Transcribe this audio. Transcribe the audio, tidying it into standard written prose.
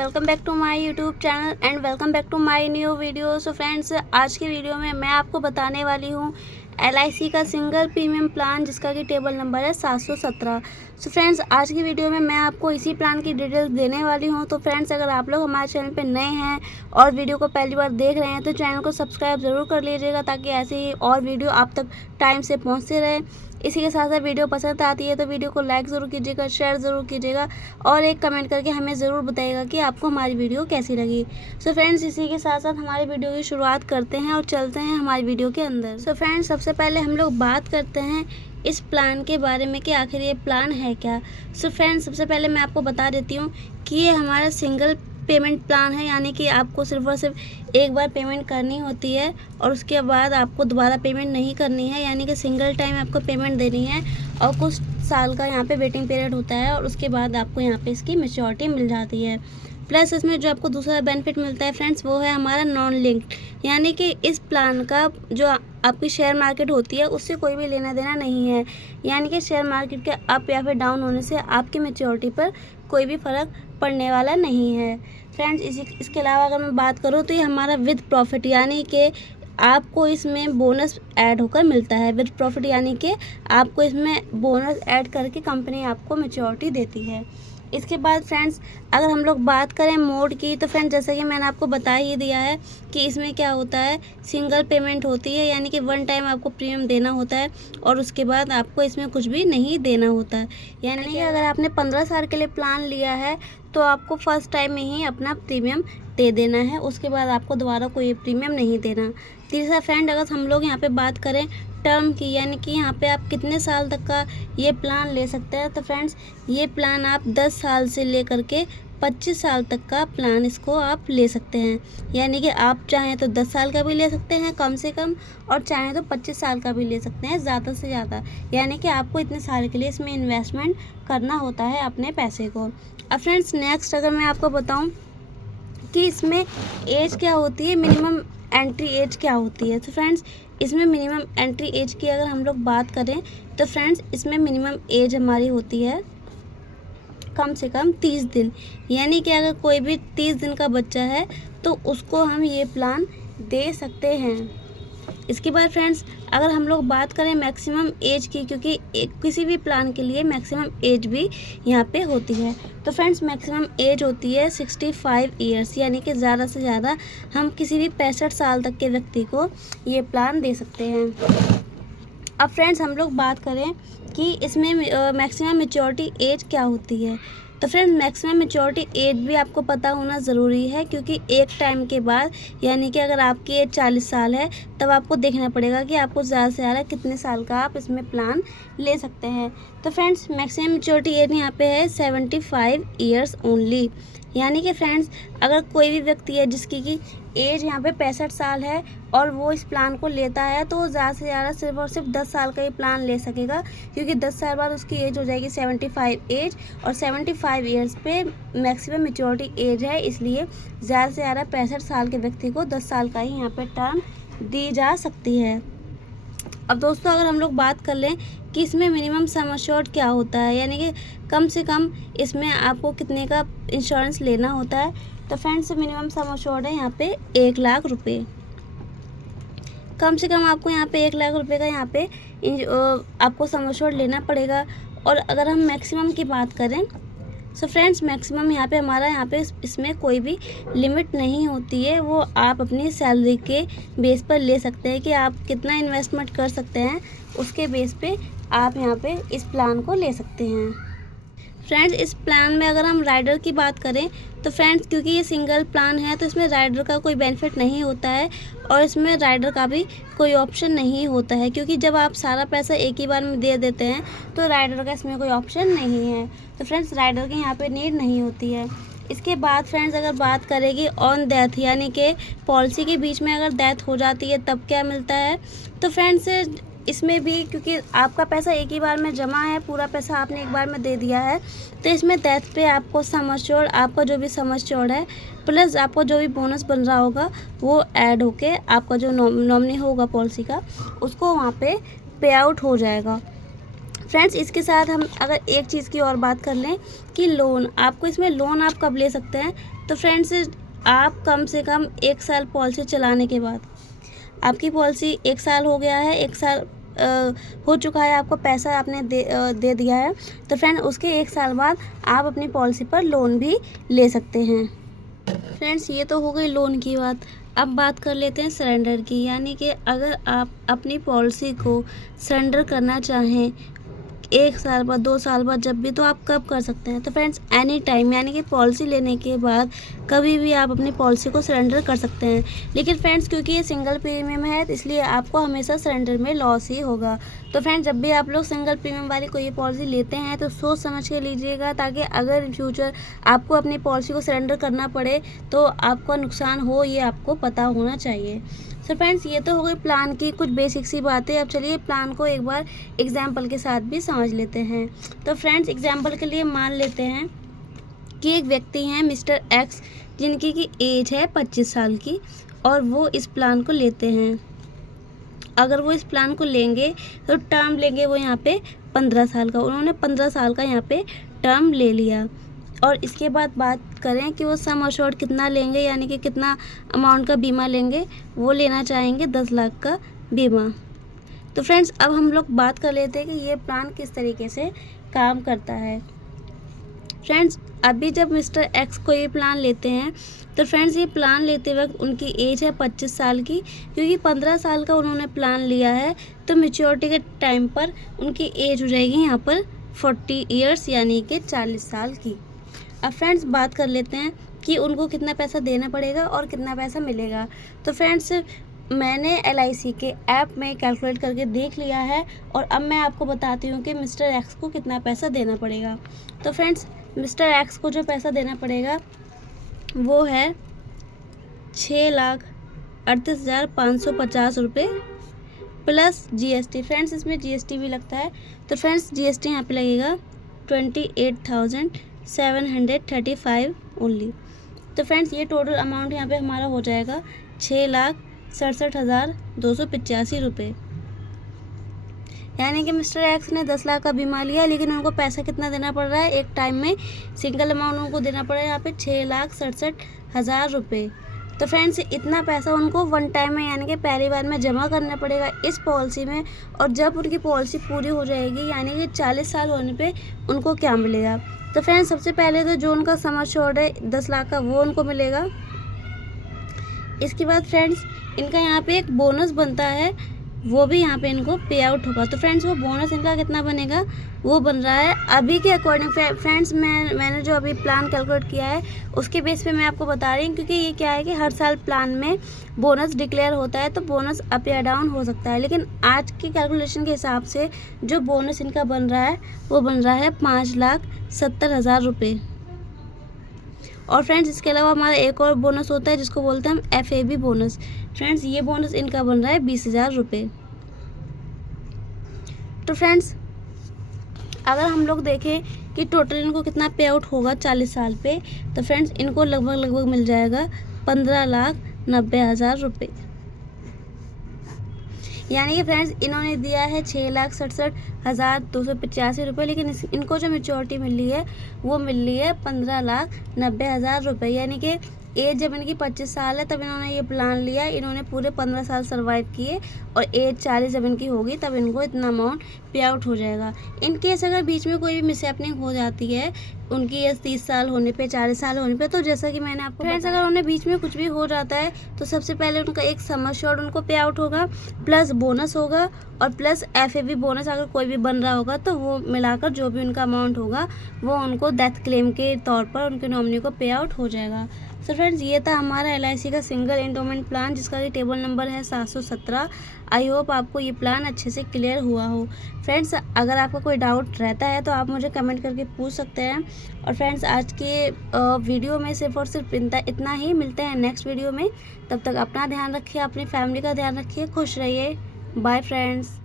Welcome back to my YouTube channel and welcome back to my new video. So friends, आज की video में मैं आपको बताने वाली हूँ LIC का सिंगल प्रीमियम प्लान जिसका कि टेबल नंबर है 717। सो फ्रेंड्स, आज की वीडियो में मैं आपको इसी प्लान की डिटेल्स देने वाली हूँ। तो फ्रेंड्स, अगर आप लोग हमारे चैनल पे नए हैं और वीडियो को पहली बार देख रहे हैं तो चैनल को सब्सक्राइब ज़रूर कर लीजिएगा ताकि ऐसे ही और वीडियो आप तक टाइम से पहुँचते रहे। इसी के साथ साथ वीडियो पसंद आती है तो वीडियो को लाइक ज़रूर कीजिएगा, शेयर ज़रूर कीजिएगा और एक कमेंट करके हमें ज़रूर बताइएगा कि आपको हमारी वीडियो कैसी लगी। सो फ्रेंड्स, इसी के साथ साथ हमारी वीडियो की शुरुआत करते हैं और चलते हैं हमारी वीडियो के अंदर। सो फ्रेंड्स, सबसे पहले हम लोग बात करते हैं इस प्लान के बारे में कि आखिर ये प्लान है क्या। सो फ्रेंड्स, सबसे पहले मैं आपको बता देती हूँ कि ये हमारा सिंगल पेमेंट प्लान है, यानी कि आपको सिर्फ और सिर्फ एक बार पेमेंट करनी होती है और उसके बाद आपको दोबारा पेमेंट नहीं करनी है, यानी कि सिंगल टाइम आपको पेमेंट देनी है और कुछ साल का यहाँ पे वेटिंग पीरियड होता है और उसके बाद आपको यहाँ पे इसकी मैच्योरिटी मिल जाती है। प्लस इसमें जो आपको दूसरा बेनिफिट मिलता है फ्रेंड्स, वो है हमारा नॉन लिंक्ड, यानी कि इस प्लान का जो आपकी शेयर मार्केट होती है उससे कोई भी लेना देना नहीं है, यानी कि शेयर मार्केट के अप या फिर डाउन होने से आपकी मैच्योरिटी पर कोई भी फ़र्क पड़ने वाला नहीं है। फ्रेंड्स, इसके अलावा अगर मैं बात करूँ तो ये हमारा विद प्रॉफिट, यानी कि आपको इसमें बोनस ऐड होकर मिलता है। विद प्रॉफिट यानी कि आपको इसमें बोनस ऐड करके कंपनी आपको मैच्योरिटी देती है। इसके बाद फ्रेंड्स, अगर हम लोग बात करें मोड की तो फ्रेंड्स, जैसे कि मैंने आपको बता ही दिया है कि इसमें क्या होता है, सिंगल पेमेंट होती है, यानी कि वन टाइम आपको प्रीमियम देना होता है और उसके बाद आपको इसमें कुछ भी नहीं देना होता है। यानी कि अगर आपने 15 साल के लिए प्लान लिया है तो आपको फर्स्ट टाइम में ही अपना प्रीमियम दे देना है, उसके बाद आपको दोबारा कोई प्रीमियम नहीं देना। तीसरा फ्रेंड, अगर हम लोग यहाँ पे बात करें टर्म की, यानी कि यहाँ पे आप कितने साल तक का ये प्लान ले सकते हैं, तो फ्रेंड्स ये प्लान आप 10 साल से लेकर के 25 साल तक का प्लान इसको आप ले सकते हैं। यानी कि आप चाहें तो 10 साल का भी ले सकते हैं कम से कम और चाहें तो 25 साल का भी ले सकते हैं ज़्यादा से ज़्यादा, यानी कि आपको इतने साल के लिए इसमें इन्वेस्टमेंट करना होता है अपने पैसे को। अब फ्रेंड्स, नेक्स्ट अगर मैं आपको बताऊँ कि इसमें एज क्या होती है, मिनिमम एंट्री एज क्या होती है, तो फ्रेंड्स इसमें मिनिमम एंट्री एज की अगर हम लोग बात करें तो फ्रेंड्स इसमें मिनिमम एज हमारी होती है कम से कम 30 दिन, यानी कि अगर कोई भी 30 दिन का बच्चा है तो उसको हम ये प्लान दे सकते हैं। इसके बाद फ्रेंड्स, अगर हम लोग बात करें मैक्सिमम एज की, क्योंकि किसी भी प्लान के लिए मैक्सिमम एज भी यहाँ पे होती है, तो फ्रेंड्स मैक्सिमम एज होती है 65 ईयर्स, यानी कि ज़्यादा से ज़्यादा हम किसी भी 65 साल तक के व्यक्ति को ये प्लान दे सकते हैं। अब फ्रेंड्स, हम लोग बात करें कि इसमें मैक्सिमम मैच्योरिटी एज क्या होती है, तो फ्रेंड्स मैक्सिमम मैच्योरिटी एज भी आपको पता होना ज़रूरी है, क्योंकि एक टाइम के बाद, यानी कि अगर आपकी एज 40 साल है तब आपको देखना पड़ेगा कि आपको ज़्यादा से ज़्यादा कितने साल का आप इसमें प्लान ले सकते हैं। तो फ्रेंड्स मैक्सिमम मैच्योरिटी एज यहाँ पे है 75 ईयर्स ओनली, यानी कि फ्रेंड्स अगर कोई भी व्यक्ति है जिसकी की एज यहाँ पे 65 साल है और वो इस प्लान को लेता है तो ज़्यादा से ज़्यादा सिर्फ और सिर्फ 10 साल का ये प्लान ले सकेगा, क्योंकि 10 साल बाद उसकी एज हो जाएगी 75 एज और 75 ईयर्स पे मैक्सिमम मैच्योरिटी एज है, इसलिए ज़्यादा से ज़्यादा 65 साल के व्यक्ति को 10 साल का ही यहाँ पे टर्म दी जा सकती है। अब दोस्तों, अगर हम लोग बात कर लें कि इसमें मिनिमम सम एश्योर्ड क्या होता है, यानी कि कम से कम इसमें आपको कितने का इंश्योरेंस लेना होता है, तो फ्रेंड्स मिनिमम सम एश्योर्ड है यहाँ पे 1 लाख रुपए। कम से कम आपको यहाँ पे 1 लाख रुपए का यहाँ पे आपको सम एश्योर्ड लेना पड़ेगा। और अगर हम मैक्सिमम की बात करें सो फ्रेंड्स मैक्सिमम यहाँ पे हमारा यहाँ पे इसमें कोई भी लिमिट नहीं होती है, वो आप अपनी सैलरी के बेस पर ले सकते हैं कि आप कितना इन्वेस्टमेंट कर सकते हैं, उसके बेस पे आप यहाँ पे इस प्लान को ले सकते हैं। फ्रेंड्स, इस प्लान में अगर हम राइडर की बात करें तो फ्रेंड्स क्योंकि ये सिंगल प्लान है तो इसमें राइडर का कोई बेनिफिट नहीं होता है और इसमें राइडर का भी कोई ऑप्शन नहीं होता है, क्योंकि जब आप सारा पैसा एक ही बार में दे देते हैं तो राइडर का इसमें कोई ऑप्शन नहीं है, तो फ्रेंड्स राइडर की यहाँ पे नीड नहीं होती है। इसके बाद फ्रेंड्स अगर बात करेगी ऑन डेथ, यानी कि पॉलिसी के बीच में अगर डेथ हो जाती है तब क्या मिलता है, तो फ्रेंड्स इसमें भी क्योंकि आपका पैसा एक ही बार में जमा है, पूरा पैसा आपने एक बार में दे दिया है, तो इसमें डेथ पे आपको सम एश्योर्ड, आपका जो भी सम एश्योर्ड है प्लस आपको जो भी बोनस बन रहा होगा वो ऐड होके आपका जो नॉमिनी होगा पॉलिसी का उसको वहाँ पे पे आउट हो जाएगा। फ्रेंड्स, इसके साथ हम अगर एक चीज़ की और बात कर लें कि लोन, आपको इसमें लोन आप कब ले सकते हैं, तो फ्रेंड्स आप कम से कम 1 साल पॉलिसी चलाने के बाद, आपकी पॉलिसी 1 साल हो गया है, 1 साल हो चुका है, आपको पैसा आपने दे दिया है, तो फ्रेंड उसके 1 साल बाद आप अपनी पॉलिसी पर लोन भी ले सकते हैं। फ्रेंड्स ये तो हो गई लोन की बात। अब बात कर लेते हैं सरेंडर की, यानी कि अगर आप अपनी पॉलिसी को सरेंडर करना चाहें 1 साल बाद, 2 साल बाद, जब भी, तो आप कब कर सकते हैं? तो फ्रेंड्स एनी टाइम, यानी कि पॉलिसी लेने के बाद कभी भी आप अपनी पॉलिसी को सरेंडर कर सकते हैं। लेकिन फ्रेंड्स क्योंकि ये सिंगल प्रीमियम है, इसलिए आपको हमेशा सरेंडर में लॉस ही होगा। तो फ्रेंड्स जब भी आप लोग सिंगल प्रीमियम वाली कोई पॉलिसी लेते हैं तो सोच समझ के लीजिएगा, ताकि अगर इन फ्यूचर आपको अपनी पॉलिसी को सरेंडर करना पड़े तो आपका नुकसान हो, ये आपको पता होना चाहिए। तो फ्रेंड्स ये तो हो गई प्लान की कुछ बेसिक सी बातें। अब चलिए प्लान को एक बार एग्जाम्पल के साथ भी समझ लेते हैं। तो फ्रेंड्स एग्जाम्पल के लिए मान लेते हैं कि एक व्यक्ति हैं मिस्टर एक्स, जिनकी की एज है 25 साल की, और वो इस प्लान को लेते हैं। अगर वो इस प्लान को लेंगे तो टर्म लेंगे वो यहाँ पे 15 साल का, उन्होंने 15 साल का यहाँ पे टर्म ले लिया। और इसके बाद बात करें कि वो सम अश्योर्ड कितना लेंगे, यानी कि कितना अमाउंट का बीमा लेंगे, वो लेना चाहेंगे 10 लाख का बीमा। तो फ्रेंड्स अब हम लोग बात कर लेते हैं कि ये प्लान किस तरीके से काम करता है। फ्रेंड्स अभी जब मिस्टर एक्स को ये प्लान लेते हैं, तो फ्रेंड्स ये प्लान लेते वक्त उनकी एज है 25 साल की, क्योंकि 15 साल का उन्होंने प्लान लिया है, तो मैच्योरिटी के टाइम पर उनकी एज हो जाएगी यहाँ पर 40 ईयर्स, यानी कि 40 साल की। अब फ्रेंड्स बात कर लेते हैं कि उनको कितना पैसा देना पड़ेगा और कितना पैसा मिलेगा। तो फ्रेंड्स मैंने LIC के ऐप में कैलकुलेट करके देख लिया है, और अब मैं आपको बताती हूँ कि मिस्टर एक्स को कितना पैसा देना पड़ेगा। तो फ्रेंड्स मिस्टर एक्स को जो पैसा देना पड़ेगा वो है 6,38,550 रुपये प्लस GST। फ्रेंड्स इसमें GST भी लगता है, तो फ्रेंड्स GST यहाँ पे लगेगा 28,735 ओनली। तो फ्रेंड्स ये टोटल अमाउंट यहाँ पे हमारा हो जाएगा 6,67,285 रुपये। यानी कि मिस्टर एक्स ने 10 लाख का बीमा लिया, लेकिन उनको पैसा कितना देना पड़ रहा है एक टाइम में, सिंगल अमाउंट उनको देना पड़ रहा है यहाँ पे 6,67,000 रुपये। तो फ्रेंड्स इतना पैसा उनको वन टाइम में, यानी कि पहली बार में जमा करना पड़ेगा इस पॉलिसी में। और जब उनकी पॉलिसी पूरी हो जाएगी, यानी कि 40 साल होने पे उनको क्या मिलेगा? तो फ्रेंड्स सबसे पहले तो जो उनका सम अश्योर्ड है 10 लाख का, वो उनको मिलेगा। इसके बाद फ्रेंड्स इनका यहाँ पे एक बोनस बनता है, वो भी यहाँ पे इनको पे आउट होगा। तो फ्रेंड्स वो बोनस इनका कितना बनेगा, वो बन रहा है अभी के अकॉर्डिंग। फ्रेंड्स मैंने जो अभी प्लान कैलकुलेट किया है उसके बेस पे मैं आपको बता रही हूँ, क्योंकि ये क्या है कि हर साल प्लान में बोनस डिक्लेयर होता है, तो बोनस अप या डाउन हो सकता है। लेकिन आज की कैलकुलेशन के हिसाब से जो बोनस इनका बन रहा है वो बन रहा है 5,70,000 रुपये। और फ्रेंड्स इसके अलावा हमारा एक और बोनस होता है जिसको बोलते हैं हम FAB बोनस। फ्रेंड्स ये बोनस इनका बन रहा है 20,000 रुपये। तो फ्रेंड्स अगर हम लोग देखें कि टोटल इनको कितना पे आउट होगा 40 साल पे, तो फ्रेंड्स इनको लगभग मिल जाएगा 15,90,000 रुपये। यानी कि फ्रेंड्स इन्होंने दिया है 6,67,285 रुपये, लेकिन इनको जो मैच्योरिटी मिल रही है वो मिल रही है 15,90,000 रुपये। यानी कि एज जब इनकी 25 साल है तब इन्होंने ये प्लान लिया, इन्होंने पूरे 15 साल सर्वाइव किए, और एज 40 जब इनकी होगी तब इनको इतना अमाउंट पे आउट हो जाएगा। इन केस अगर बीच में कोई भी मिसहैपनिंग हो जाती है उनकी एज 30 साल होने पे, 40 साल होने पे, तो जैसा कि मैंने आपको फ्रेंड्स अगर उन्हें बीच में कुछ भी हो जाता है तो सबसे पहले उनका एक सम अश्योर्ड उनको पे आउट होगा, प्लस बोनस होगा, और प्लस FAB बोनस अगर कोई भी बन रहा होगा तो वो मिलाकर जो भी उनका अमाउंट होगा वो उनको डेथ क्लेम के तौर पर उनके नॉमिनी को पे आउट हो जाएगा। तो फ्रेंड्स ये था हमारा LIC का सिंगल एंडोमेंट प्लान, जिसका कि टेबल नंबर है 717। आई होप आपको ये प्लान अच्छे से क्लियर हुआ हो। फ्रेंड्स अगर आपका कोई डाउट रहता है तो आप मुझे कमेंट करके पूछ सकते हैं। और फ्रेंड्स आज के वीडियो में सिर्फ और सिर्फ इतना ही। मिलते हैं नेक्स्ट वीडियो में, तब तक अपना ध्यान रखिए, अपनी फैमिली का ध्यान रखिए, खुश रहिए। Bye friends.